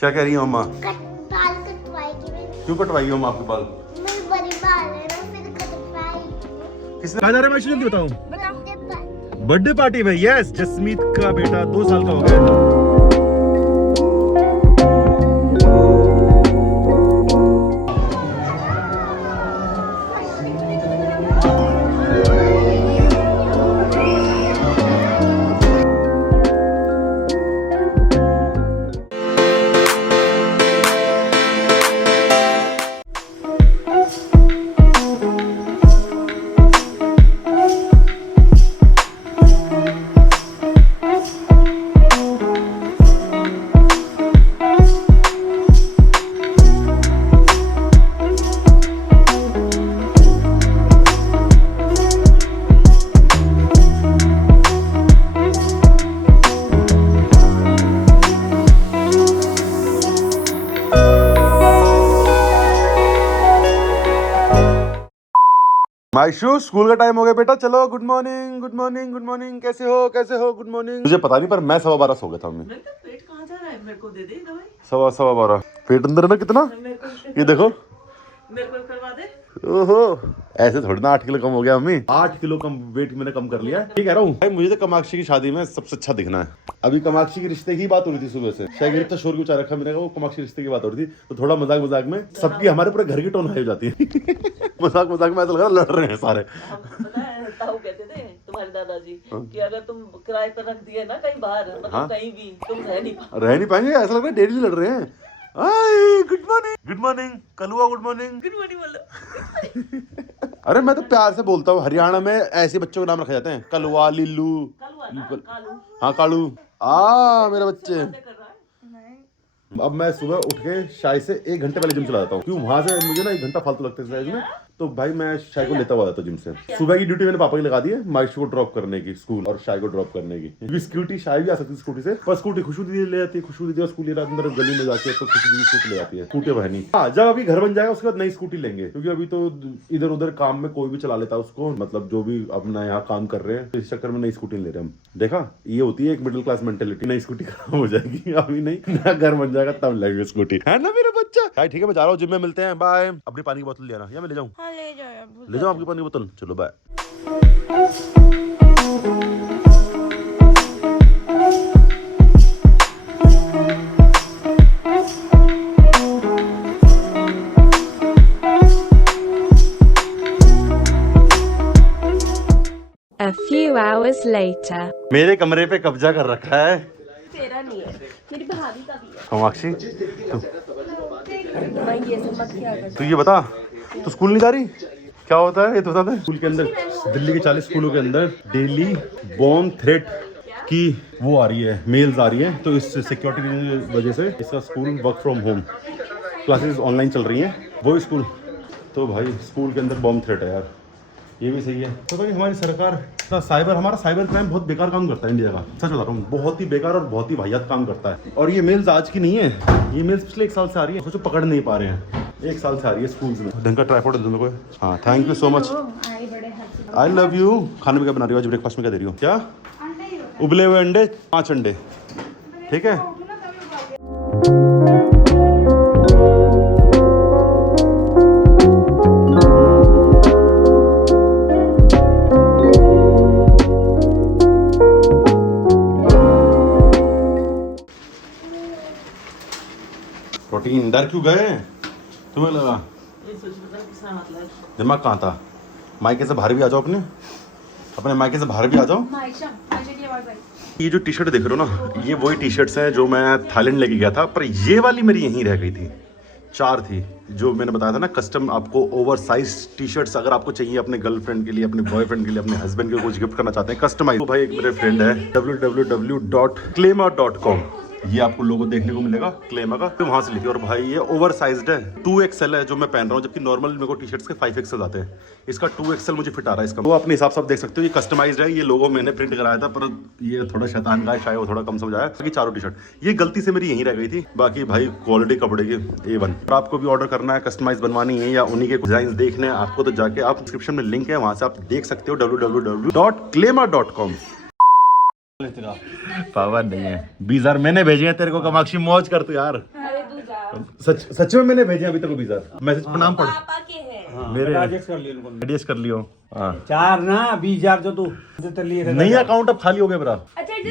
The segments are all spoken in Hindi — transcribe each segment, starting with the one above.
क्या कह रही है अम्मा? बाल कटवाएगी मैंने। क्यों कटवाई हो अम्मा आपके बाल? मेरे बड़े बाल है ना, फिर कटवाएगी। किसने कहा जा रहा है? जल्दी बताओ। बर्थडे पार्टी में। यस, जसमीत का बेटा 2 साल का हो गया है। माइशू, स्कूल का टाइम हो गया बेटा, चलो। Good morning, good morning, good morning. कैसे हो, कैसे हो? Good morning. मुझे पता नहीं, पर मैं 12:15 सो गया था। मैं पेट कहाँ जा रहा है? मेरे को दे दे दवाई। 12:15 पेट अंदर है ना कितना। ये देखो, मेरे को करवा दे। ओहो, ऐसे थोड़ी ना 8 किलो कम हो गया मम्मी। 8 किलो कम वेट मैंने कम कर लिया। ठीक कह रहा हूँ भाई। मुझे तो कामाक्षी की शादी में सबसे अच्छा दिखना है। अभी कामाक्षी के रिश्ते की बात हो रही थी सुबह से। शायद इतना शोर क्यों रखा मैंने कहा, वो कामाक्षी रिश्ते की बात हो रही थी, तो थोड़ा मजाक मजाक में सबकी हमारे पूरे घर की टोन हाई हो जाती है। मजाक मजाक में ऐसा लग रहा है लड़ रहे हैं सारे। पता है ताऊ कहते थे तुम्हारे दादाजी कि अगर तुम किराए पर रख दिए ना कहीं बाहर, मतलब कहीं भी, तुम रह नहीं पाएंगे। ऐसा लग रहा है डेली लड़ रहे हैं। गुड मॉर्निंग, गुड मॉर्निंग, कलुआ गुड मॉर्निंग। गुड मॉर्निंग बोलो। अरे मैं तो प्यार से बोलता हूँ। हरियाणा में ऐसे बच्चों के नाम रखे जाते हैं, कलुआ, लिल्लू। कालू। हाँ, कालू। मेरे बच्चे। अब मैं सुबह उठ के शाय से 1 घंटे पहले जिम चला जाता हूँ, क्यों वहां से मुझे ना 1 घंटा फालतू लगता है एक्सरसाइज में। तो भाई मैं शाय को लेता हुआ जाता हूँ जिम से। सुबह की ड्यूटी मैंने पापा की लगा दी है, माइशू को ड्रॉप करने की स्कूल और शाय को ड्रॉप करने की। क्योंकि स्कूटी शाय भी आ सकती है स्कूटी से, पर स्कूटी खुशबू दीदी ले जाती है। खुशबू दीदी और स्कूटी अंदर गली में जाके तो खुशबू दीदी स्कूटी ले जाती है। स्कूटी बहनी। हाँ, जब अभी घर बन जाएगा उसके बाद नई स्कूटी लेंगे, क्योंकि अभी तो इधर उधर काम में कोई भी चला लेता है उसको, मतलब जो भी अपना यहाँ काम कर रहे हैं, तो इस चक्कर में नई स्कूटी ले रहे हैं हम। देखा, ये होती है एक मिडिल क्लास मेंटेलिटी। नई स्कूटी खराब हो जाएगी, अभी नहीं, नया घर बन जाएगा तब लगेगी स्कूटी, है ना मेरा बच्चा। ठीक है, मैं जा रहा हूँ जिम में, मिलते हैं, बाय। अपनी पानी की बोतल ले आना, या मैं ले जाऊँ? हाँ, ले जाओ आपकी पानी की बोतल, चलो bye. A few hours later. मेरे कमरे पे कब्जा कर रखा है। तेरा नहीं है, मेरी भाभी का भी है। कामाक्षी, ये सब मत किया कर। तू ये बता, तू स्कूल नहीं जा रही? क्या होता है ये तो बता दे। स्कूल के अंदर, दिल्ली के 40 स्कूलों के अंदर डेली बॉम्ब थ्रेट की वो आ रही है, मेल्स आ रही है। तो इस सिक्योरिटी की वजह से इसका school work from home, classes online चल रही हैं, वो स्कूल। तो भाई स्कूल के अंदर बॉम्ब थ्रेट है यार, ये भी सही है। तो भाई हमारी सरकार का हमारा साइबर क्राइम बहुत बेकार काम करता है इंडिया का। सच बता रहा हूँ, बहुत ही बेकार और बहुत ही वाहियात काम करता है। और ये मेल्स आज की नहीं है, ये मेल्स पिछले 1 साल से आ रही है। सोचो पकड़ नहीं पा रहे हैं, 1 साल से आ रही है स्कूल्स में। ढंग का ट्राइपॉड दे दो मेरे को। हाँ, thank you so much, I love you. खाने में क्या बना रही हो आज? ब्रेकफास्ट में क्या दे रही हो? क्या? उबले हुए अंडे, 5 अंडे, ठीक है। प्रोटीन डर क्यों गए? तुम्हें लगा दिमाग कहाँ था? मायके से बाहर भी आ जाओ, अपने मायके से बाहर भी आ जाओ। ये जो टी शर्ट देख रहे हो ना, ये वही टी शर्ट्स हैं जो मैं थाईलैंड लेके गया था, पर ये वाली मेरी यहीं रह गई थी। 4 थी, जो मैंने बताया था ना, कस्टम आपको ओवर साइज टी शर्ट्स अगर आपको चाहिए अपने गर्लफ्रेंड के लिए, अपने बॉयफ्रेंड के लिए, अपने हस्बैंड के कुछ गिफ्ट करना चाहते हैं कस्टमाइज, तो भाई एक मेरे फ्रेंड है www.claima.com, ये आपको लोगो देखने को मिलेगा क्लेमा का, तो वहां से लीजिए। और भाई ये ओवर साइज्ड है, 2XL है जो मैं पहन रहा हूँ, जबकि नॉर्मल मेरे को टी शर्ट्स के 5XL आते हैं। इसका 2XL मुझे फिट आ रहा है इसका। वो अपने हिसाब से आप देख सकते हो, ये कस्टमाइज्ड है। ये लोगो मैंने प्रिंट कराया था, पर ये थोड़ा शैतान का है, शायद वो थोड़ा कम समझ आया। बाकी चारों टी शर्ट ये गलती से मेरी यहीं रह गई थी। बाकी भाई क्वालिटी कपड़े की A1। और आपको भी ऑर्डर करना है, कस्टमाइज बनवानी है या उन्हीं के डिजाइन देखने हैं आपको, तो जाके आप डिस्क्रिप्शन में लिंक है, वहां से आप देख सकते हो www.claima.com। पावर नहीं है, 20,000 मैंने भेजे हैं तेरे को। कामाक्षी मौज कर तू यार। सच में मैंने भेजे अभी तक वीजा मैसेज प्रणाम पढ़ पापा के हैं। मेरे एडजस्ट कर लियो उनको। एडजस्ट कर लियो। हाँ 4 ना 20,000 जो तू तो लिए थे नहीं अकाउंट अब खाली हो गया मेरा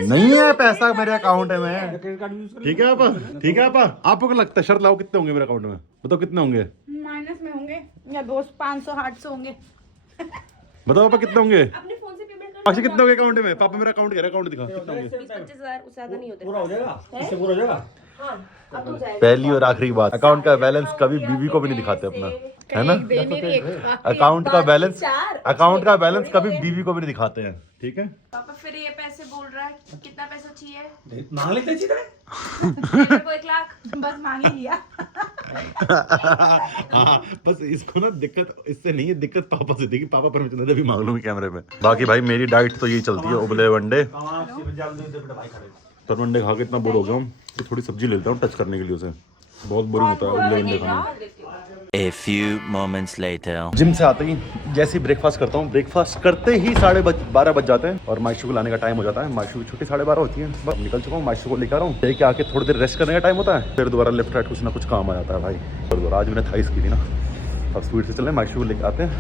नहीं है पैसा मेरे अकाउंट है मैं क्रेडिट कार्ड यूज कर ठीक है आपा ठीक है आपा आपको क्या लगता है शर्त लाओ कितने होंगे मेरे अकाउंट में बताओ कितने होंगे माइनस में होंगे या 500-800 होंगे। बताओ पापा कितने होंगे अपने फोन से पेमेंट कर अच्छा कितने होंगे अकाउंट में पापा मेरा अकाउंट कह रहा अकाउंट दिखा कितने होंगे 25,000 उससे ज्यादा नहीं होते। पूरा हो जाएगा इससे पूरा हो जाएगा। अब तो जाएगा। पहली और आखिरी बात अकाउंट का बैलेंस कभी बीवी को भी नहीं दिखाते अपना है ना अकाउंट का बैलेंस कभी बीवी को भी नहीं दिखाते हैं ठीक है पापा फिर ये पैसे बोल रहा है कितना पैसा चाहिए? मांग लेते सीधे मेरे को 1 लाख बस मांग ही लिया। हाँ बस इसको ना दिक्कत इससे नहीं है दिक्कत पापा से थी कि पापा परमिशन दे अभी मांग लूंगी कैमरे में बाकी भाई मेरी डाइट तो यही चलती है उबले वनडे तो वनडे खा के इतना बोर हो गया हूँ कि थोड़ी सब्जी लेता हूँ टच करने के लिए उसे बहुत बोरिंग होता है उबले वनडे खाना A few moments later. Gym से आते ही जैसे ही ब्रेकफास्ट करता हूँ ब्रेकफास्ट करते ही 12:30 बज जाते हैं और मायशू को लाने का टाइम हो जाता है मायशू की छुट्टी 12:30 होती है बस निकल चुका हूँ मायशू को लेकर आ रहा हूँ लेके आके थोड़ी देर रेस्ट करने का टाइम होता है फिर दोबारा लेफ्ट राइट कुछ ना कुछ काम आ जाता है भाई और आज मैंने थाइस की थी ना अब स्पीड से चले मायशू को लेकर आते हैं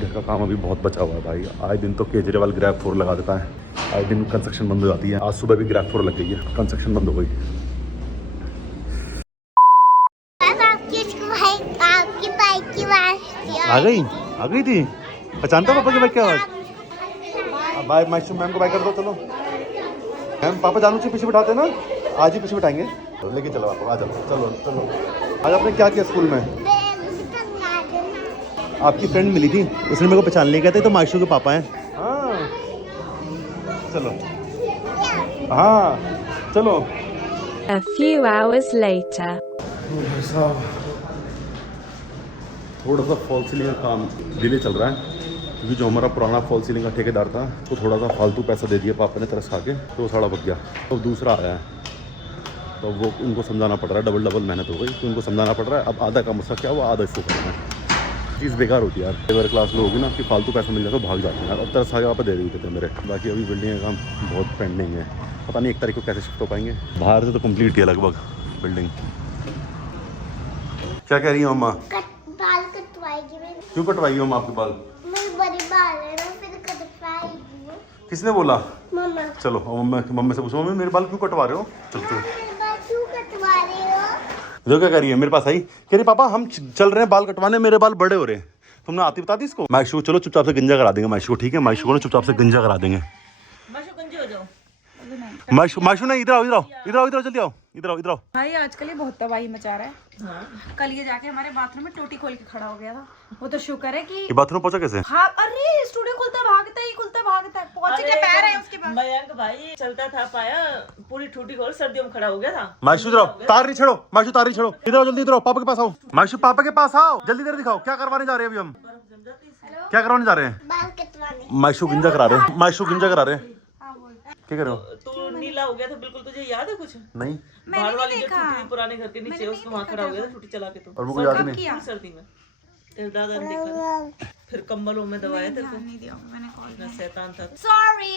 घर का काम अभी बहुत बचा हुआ है भाई आए दिन तो केजरीवाल ग्रैब 4 लगा देता है आए दिन कंस्ट्रक्शन बंद हो जाती है आज सुबह भी ग्रैब 4 लग गई है कंस्ट्रक्शन बंद हो गई आपकी बाइक की आवाज आ गई थी पहचानता पापा की बाइक की आवाज बाय मायशू मैम को बाय कर दो चलो मैम पापा जानू से पीछे बिठाते ना आज ही पीछे बिठाएंगे लेके चलो पापा आ जाओ चलो चलो आज आपने क्या किया स्कूल में आपकी फ्रेंड मिली थी उसने मेरे को पहचान लिया कहते तो मायशू के पापा हैं हाँ चलो हाँ चलो A few hours later. थोड़ा सा फॉल सीलिंग का काम डिले चल रहा है क्योंकि जो हमारा पुराना फॉल सीलिंग का ठेकेदार था तो थोड़ा सा फालतू पैसा दे दिया पापा ने तरस खा के तो वो साड़ा बच गया तो दूसरा आया है तो वो उनको समझाना पड़ रहा है डबल मेहनत हो गई तो उनको समझाना पड़ रहा है अब आधा का मसला क्या वो आधा इसको करना है चीज़ बेकार होती है यार लेबर क्लास लोग होगी ना कि फालतू पैसा मिल जाए तो भाग जाते हैं यार अब तरस खा के वापस दे देते थे मेरे बाकी अभी बिल्डिंग का काम बहुत पेंडिंग है पता नहीं 1 तारीख को कैसे शिफ्ट हो पाएंगे बाहर से तो कम्प्लीट है लगभग बिल्डिंग क्या कह रही हो अम्मा बाल कटवाएगी मैं क्यों कटवाई हो अम्मा आपके बाल मेरे बड़े बाल है ना फिर कटवाएगी किसने बोला मम्मा चलो मम्मी से पूछो मम्मी मेरे बाल क्यों कटवा रहे हो चल चल मेरे बाल क्यों कटवा रहे हो देखो क्या कर रही है मेरे पास आई कह रही पापा हम चल रहे हैं बाल कटवाने मेरे बाल बड़े हो रहे हैं तुमने आती बता दी इसको मायशू चलो चुपचाप से गंजा करा देंगे मायशू को ठीक है मायशू को ना चुपचाप से गंजा करा देंगे माशू गंजे हो जाओ। मायशू नहीं इधर आओ जल्दी आओ इधर आओ भाई आजकल ये बहुत तबाही मचा रहा है। कल ये जाके हमारे बाथरूम में टोटी खोल के खड़ा हो गया था। वो तो शुक्र है कि ये बाथरूम पहुंचा कैसे हाँ अरे स्टूडियो खुलता भागता है पहुंचे के पैर है उसके पास। मयंक भाई चलता था पाया पूरी ठूठी खोल सर्दियों में खड़ा हो गया था। मायशू इधर आओ तार नहीं छेड़ो मायशू तार नहीं छेड़ो इधर आओ जल्दी इधर आओ पापा के पास आओ मायशू पापा के पास आओ जल्दी इधर दिखाओ क्या करवाने जा रहे हैं अभी हम क्या करवाने जा रहे हैं बाल कटवाने मायशू गिंजा करा रहे हैं मायशू गिंजा करा रहे हैं क्या कर रहे हो तू नीला हो गया था बिल्कुल तुझे याद है कुछ नहीं बाहर वाली जो ठूठी पुराने घर के नीचे उसको वहाँ खड़ा हो गया था ठूठी चला के तो और वो कोई याद नहीं पूरी सर्दी में तेरे दादा ने देखा था फिर कंबलों में दबाया तेरे को नहीं दिया मैंने कॉल इतना शैतान था। सॉरी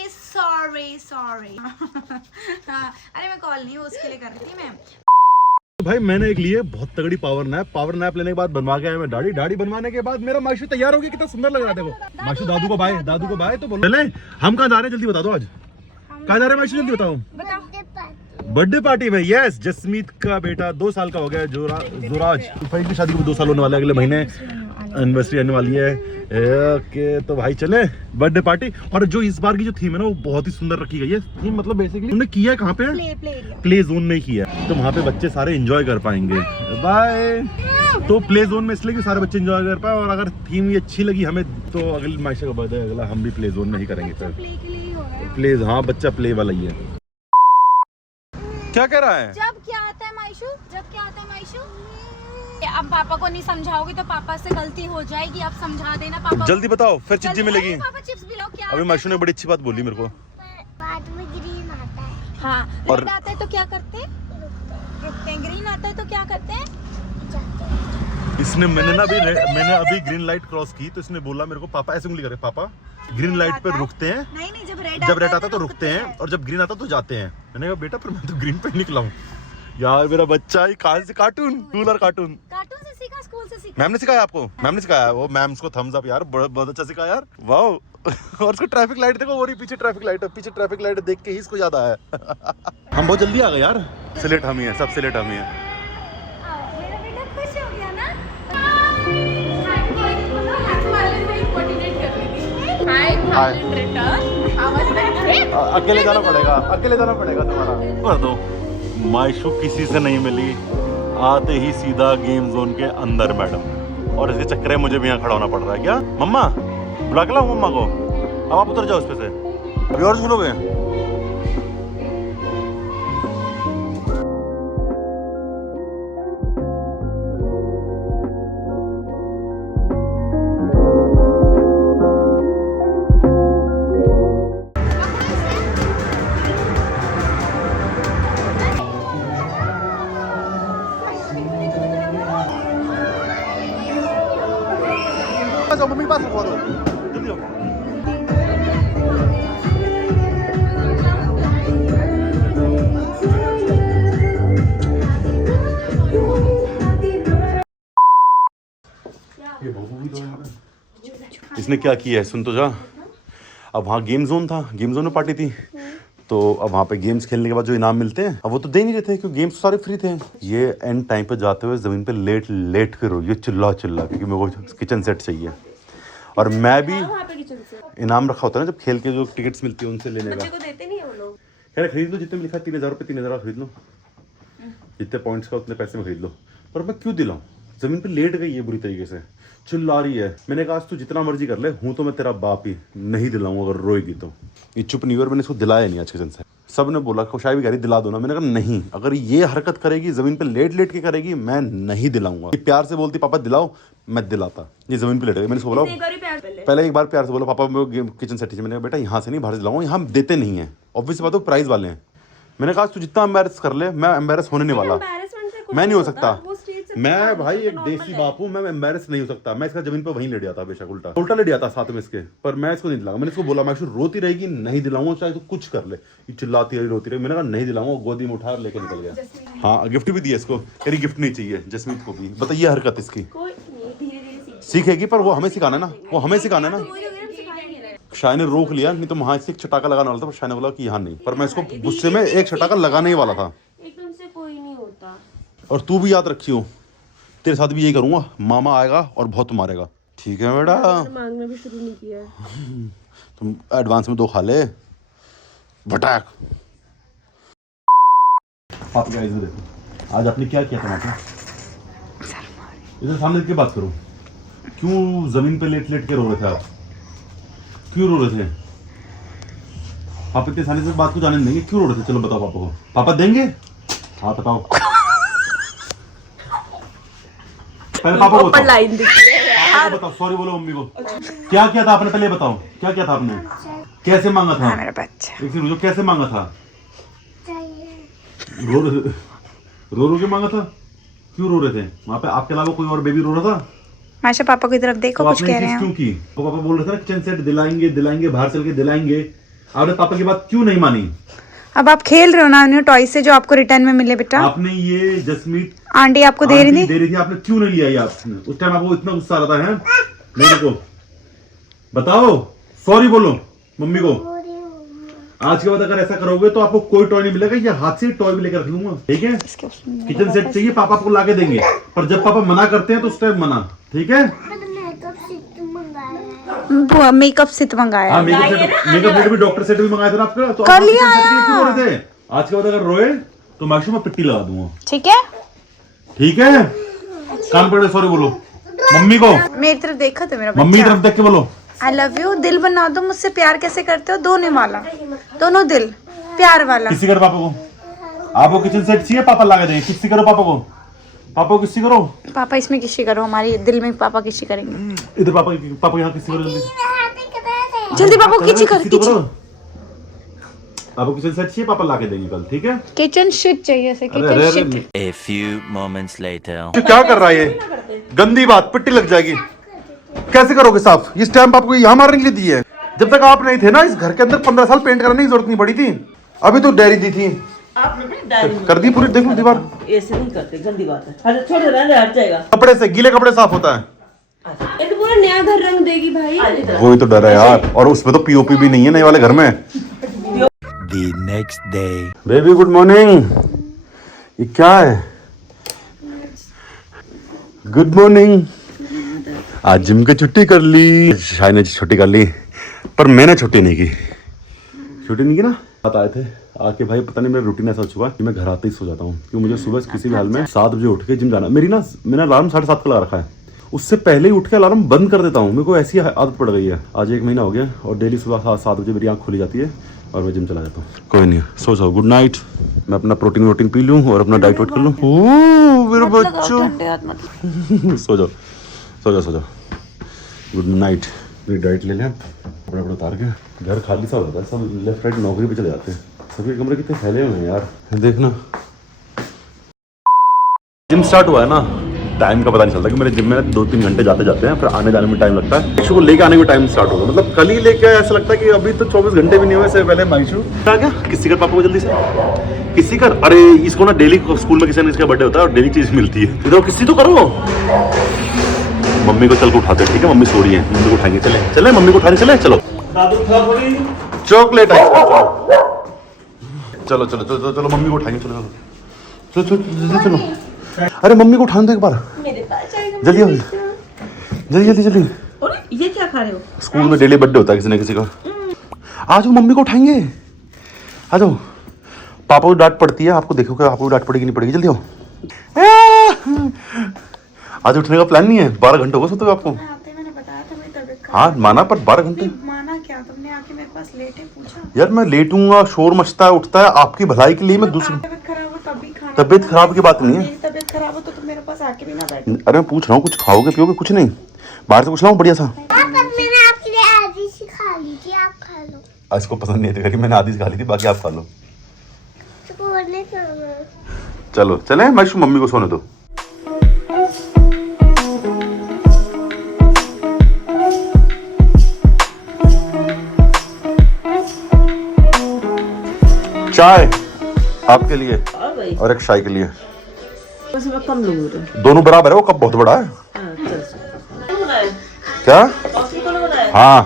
अरे मैं कॉल नहीं उसके लिए कर रही थी मैं। तो भाई मैंने एक लिए बहुत तगड़ी पावर नैप लेने के बाद बनवा के आया मैं दाढ़ी बनवाने के बाद मेरा मायशू तैयार हो गया कितना सुंदर लग रहा था देखो मायशू दादू को बाय तो बोलो चले हम कहाँ जा रहे हैं जल्दी बता दो आज कहाँ जा रहे हैं मायशू जल्दी बताओ बर्थडे पार्टी में यस जसमीत का बेटा 2 साल का हो गया जोराज भाई की शादी को 2 साल होने वाला है अगले महीने एनिवर्सरी आने वाली है ओके तो भाई चले बर्थडे पार्टी और जो इस बार की जो थीम है ना वो बहुत ही सुंदर रखी गई है ये मतलब बेसिकली उन्होंने किया है कहाँ पे प्ले जोन में किया है तो वहाँ पे बच्चे सारे एंजॉय कर पाएंगे बाय तो प्ले जोन में इसलिए कि सारे बच्चे एंजॉय कर पाए और अगर थीम ये अच्छी लगी हमें तो अगली मायशा का बर्थडे अगला हम भी प्ले जोन में ही करेंगे सर प्ले हाँ बच्चा प्ले वाला ही है क्या कह रहा है जब क्या आता है मायशू अब पापा को नहीं समझाओगे तो पापा से गलती हो जाएगी। अब समझा देना पापा जल्दी बताओ फिर चिट्ठी मिलेगी पापा चिप्स भी लो क्या अभी मायशू ने बड़ी अच्छी बात बोली मेरे को बाद में ग्रीन आता है हाँ और- रेड आता है तो क्या करते हैं रुकते हैं ग्रीन आता है तो क्या करते हैं इसने मैंने अभी ग्रीन लाइट क्रॉस की तो इसने बोला मेरे को पापा ऐसे उंगली करे पापा ग्रीन लाइट पे रुकते हैं नहीं जब रेड आता है तो रुकते हैं और जब ग्रीन आता है तो जाते हैं मैंने कहा बेटा पर मैं तो ग्रीन पे निकला हूँ यार मेरा बच्चा ही कहाँ से कार्टून कूलर कार्टून कार्टून से सीखा, स्कूल से सीखा। मैम ने सिखाया आपको? मैम ने सिखाया वो मैम को थम्स अप यार, बहुत अच्छा सिखाया यार, वाह। और उसको ट्रैफिक लाइट देखो, वो रही पीछे ट्रैफिक लाइट है, पीछे ट्रैफिक लाइट देख के ही इसको याद आया। हम बहुत जल्दी आ गए यार, सिलेट हम ही है, सब सिलेट हम ही है। मेरा बेटा खुश हो गया ना। अकेले जाना पड़ेगा, अकेले जाना पड़ेगा तुम्हारा। कर दो। मायशू किसी से नहीं मिली, आते ही सीधा गेम जोन के अंदर मैडम, और इसके चक्कर में मुझे भी यहाँ खड़ा होना पड़ रहा है। क्या मम्मा बुला के लाऊं मम्मा को? अब आप उतर जाओ उस पे से, अभी और सुनोगे? मम्मी पास रखवा दो, जल्दी आओ। इसने क्या किया है सुन तो जा। अब वहाँ गेम जोन था, गेम जोन में पार्टी थी, तो अब वहाँ पे गेम्स खेलने के बाद जो इनाम मिलते हैं अब वो तो दे नहीं रहे थे क्योंकि गेम्स सारे फ्री थे। ये एंड टाइम पे जाते हुए जमीन पे लेट के रोई, ये चिल्ला क्योंकि मेरे को किचन सेट चाहिए। और मैं भी इनाम रखा होता है ना जब खेल के जो टिकट्स मिलती है उनसे लेने का। देते नहीं है वो लोग। कह रहे खरीद लो जितने में लिखा 3000 रुपये, 3000 खरीद लो, जितने पॉइंट्स का उतने पैसे में खरीद लो। पर मैं क्यों दिलाऊं? जमीन पे लेट गई है बुरी तरीके से, चिल्ला रही है। मैंने कहा तू जितना मर्जी कर ले, हूं तो मैं तेरा बाप ही, नहीं दिलाऊंगा अगर रोएगी तो। ये चुप नहीं हुई और मैंने इसको दिलाया नहीं आज किचन से। सब ने बोला खुशाई भी कह रही दिला दो ना, मैंने कहा नहीं, अगर ये हरकत करेगी जमीन पे लेट के करेगी मैं नहीं दिलाऊंगा। ये प्यार से बोलती पापा दिलाओ, मैं दिलाता। ये जमीन पे लेट गई, मैंने इसको बोला पहले एक बार प्यार से बोला पापा मेरे किचन सेट चाहिए। मैंने कहा बेटा यहाँ से नहीं बाहर से दिलाऊंगा, यहाँ देते नहीं है, ऑब्वियस बात है प्राइस वाले हैं। मैंने कहा तू जितना एम्बेरस कर ले, मैं एम्बेरस होने नहीं वाला, मैं नहीं हो सकता। मैं भाई एक देसी बाप हूँ, मैं एम्बेरस नहीं हो सकता। मैं इसका जमीन पे वहीं लेट जाता, बेशक उल्टा लेट जाता साथ में इसके, पर मैं इसको नहीं दिलाऊंगा। मैंने इसको बोला मैं रोती रहेगी नहीं दिलाऊंगा, चाहे तो कुछ कर ले। ये चिल्लाती रही रोती रही, मैंने कहा नहीं दिलाऊंगा, गोदी में उठा लेके निकल गया। हाँ गिफ्ट भी दिया इसको, कह रही गिफ्ट नहीं चाहिए जसमीत को भी। बताइए हरकत इसकी सीखेगी, पर वो हमें सिखाना है ना, वो हमें सिखाना है ना। शाय ने रोक लिया, नहीं तो वहां से एक छटाका लगाने वाला था, पर शाय ने बोला कि यहाँ नहीं, पर मैं इसको गुस्से में एक छटाका लगाने ही वाला था। एकदम से कोई नहीं होता। और तू भी याद रखियो, तेरे साथ भी यही करूंगा, मामा आएगा और बहुत मारेगा, ठीक है बेटा? मांगना भी शुरू नहीं किया। तुम एडवांस में 2 खा ले भटाक। आप गाइस देखो आज आपने क्या किया था, इधर सामने की बात करो। क्यों जमीन पे लेट के रो रहे थे आप? क्यों रो रहे थे आप? इतने सारे से बात को जाने देंगे, क्यों रो रहे थे? चलो बताओ पापा को। पापा देंगे? हाँ बताओ। पहले पापा को बताओ, बताओ सॉरी बोलो मम्मी को। क्या किया था आपने, पहले बताओ क्या किया था आपने, कैसे मांगा था? मेरा बच्चा एक सेकंड, कैसे मांगा था? रो के मांगा था? क्यों रो रहे थे? वहाँ पे आपके अलावा कोई और बेबी रो रहा था? माशा पापा की तरफ देखो, तो कुछ कह रहे हैं। क्यों की? तो पापा बोल रहे थे ना किचन सेट दिलाएंगे बाहर चल के दिलाएंगे, आपने पापा की बात क्यों नहीं मानी? अब आप खेल रहे हो ना न्यू टॉय से जो आपको रिटर्न में मिले बेटा। आपने ये जसमीत आंटी आपको दे रही थी, आपने क्यों नहीं लिया? ये आपने उस टाइम आपको इतना गुस्सा आ रहा था, है? मेरे को बताओ, सॉरी बोलो मम्मी को। आज के बाद अगर ऐसा करोगे तो आपको कोई टॉय नहीं मिलेगा, ये हाथ से टॉय भी लेकर रख लूंगा, ठीक है? किचन सेट चाहिए पापा आपको ला के देंगे, पर जब पापा मना करते हैं तो उस टाइम मना, ठीक है? मेकअप सेट मंगाया। हाँ मेकअप सेट भी, डॉक्टर सेट भी मंगाया था आपका, तो कल ही आया। क्यों रो रहे थे? आज के बाद अगर रोए तो माशू में पिट्टी लगा दूंगा, ठीक है? ठीक है? कान पकड़े सॉरी बोलो मम्मी को। मेरी तरफ देखा तो मेरा मम्मी की तरफ देख के बोलो आई लव यू। दिल बना दो, मुझसे प्यार कैसे करते हो? दोनों वाला, दोनों दिल प्यार वाला। किसी करो पापा को, आपको किचन सेट चाहिए पापा ला के देंगे। किसी करो पापा को किसी करो। पापा इसमें किसी करो, हमारी दिल में पापा किसी करेंगे। इधर पापा यहाँ किसी करो जल्दी पापा को किसी कर, आपको किचन सेट चाहिए पापा ला के देंगे कल, ठीक है? किचन शिट चाहिए से, kitchen shit. A few moments later. क्या कर रहा है ये? गंदी बात, पिट्टी लग जाएगी। कैसे करोगे साफ? ये स्टैम्प आपको यहाँ मारने के लिए दी है। जब तक आप नहीं थे ना इस घर के अंदर 15 साल पेंट कराने की जरूरत नहीं पड़ी थी। अभी तो डायरी दी थी आपने अपनी डायरी में कर दी पूरी, देख लो दीवार। ऐसे नहीं करते, गंदी बात है। अरे छोड़ रहने, हट जाएगा। कपड़े से, गीले कपड़े साफ होता है। ये तो पूरा नया घर रंग देगी भाई। वही तो डर है यार, और उसमें तो पीओपी भी नहीं है नए वाले घर में। The next day. Baby good morning. ये क्या है? Good morning. आज जिम की छुट्टी कर ली, शायद ने छुट्टी कर ली, पर मैंने छुट्टी नहीं की। छुट्टी नहीं की ना, बात आए थे आके भाई, पता नहीं मेरा रूटीन ऐसा हो चुका है कि मैं घर आते ही सो जाता हूँ, क्योंकि मुझे सुबह किसी भी हाल में 7 बजे उठ के जिम जाना। मैंने अलार्म 7:30 का लगा रखा है, उससे पहले ही उठ के अलार्म बंद कर देता हूँ। मेरे को ऐसी आदत पड़ गई है, आज 1 महीना हो गया, और डेली सुबह 7 बजे मेरी आँख खुली जाती है और मैं जिम चला जाता हूँ। कोई नहीं, सो जाओ, गुड नाइट। मैं अपना प्रोटीन पी लूँ और अपना डाइट वेट कर लूँ। मेरे बच्चों सो जाओ सो जाओ सो जाओ, गुड नाइट। मेरी डाइट ले लें, कपड़े उतार के। घर खाली सा हो जाता है, सब लेफ्ट राइट नौकरी पे चले जाते हैं। सबके कमरे कितने फैले हुए हैं यार, देखना। जिम स्टार्ट हुआ है ना, टाइम का पता नहीं चलता कि मेरे जिम में 2-3 घंटे जाते जाते हैं, फिर आने जाने में टाइम लगता है। माइशू को लेके आने में टाइम स्टार्ट होगा, मतलब कल ही लेके ऐसा लगता है कि अभी तो 24 घंटे भी नहीं हुए। इससे पहले माइशू आ गया, किसी कर पापा को जल्दी से, किसी कर। अरे इसको ना डेली स्कूल में किसी न किसी का बर्थडे होता है और डेली चीज मिलती है, इधर किसी तो करो। मम्मी को चल को उठाते, ठीक है, मम्मी सो रही है, मम्मी को उठाएंगे, चले चले मम्मी को उठाने चले, चलो। चॉकलेट है, चलो चलो चलो चलो मम्मी को उठाएंगे, चलो चलो चलो चलो चलो। अरे मम्मी को उठाने दो एक बार, जल्दी जल्दी जल्दी जल्दी। अरे ये क्या खा रहे हो? स्कूल में डेली बर्थडे होता है किसी न किसी का। आ जाओ, मम्मी को उठाएंगे, आ जाओ। पापा को डांट पड़ती है, आपको देखो, आपको डांट पड़ेगी नहीं पड़ेगी, जल्दी आओ। आज उठने का प्लान नहीं है? 12 घंटे हो गए सोते हुए आपको। मैंने बताया था मेरी तबीयत खराब। हाँ माना, पर 12 घंटे माना क्या? तुमने आके मेरे पास लेटे पूछा? यार मैं लेटूंगा, शोर मचता है, उठता है, आपकी भलाई के लिए मैं दूसरी। तबीयत खराब हो तभी खाना। तबीयत खराब की बात नहीं है। मेरी तबीयत खराब हो तो तुम मेरे पास आके भी ना बैठो। अरे मैं पूछ रहा हूँ, कुछ खाओगे पियोगे? कुछ नहीं, बाहर से कुछ लाऊं बढ़िया सा। मैंने आपके लिए आधी सी खा ली थी, आप खा लो। इसको पसंद नहीं थी, मैंने आधी से खा ली थी, बाकी आप खा लो। चलो चले माइशू, मम्मी को सोने दो। चाय आपके लिए और एक चाय के लिए। बस मैं कम लूंगी। दोनों बराबर है, वो कप बहुत बड़ा है। हाँ, चल। क्या? बनाए? हाँ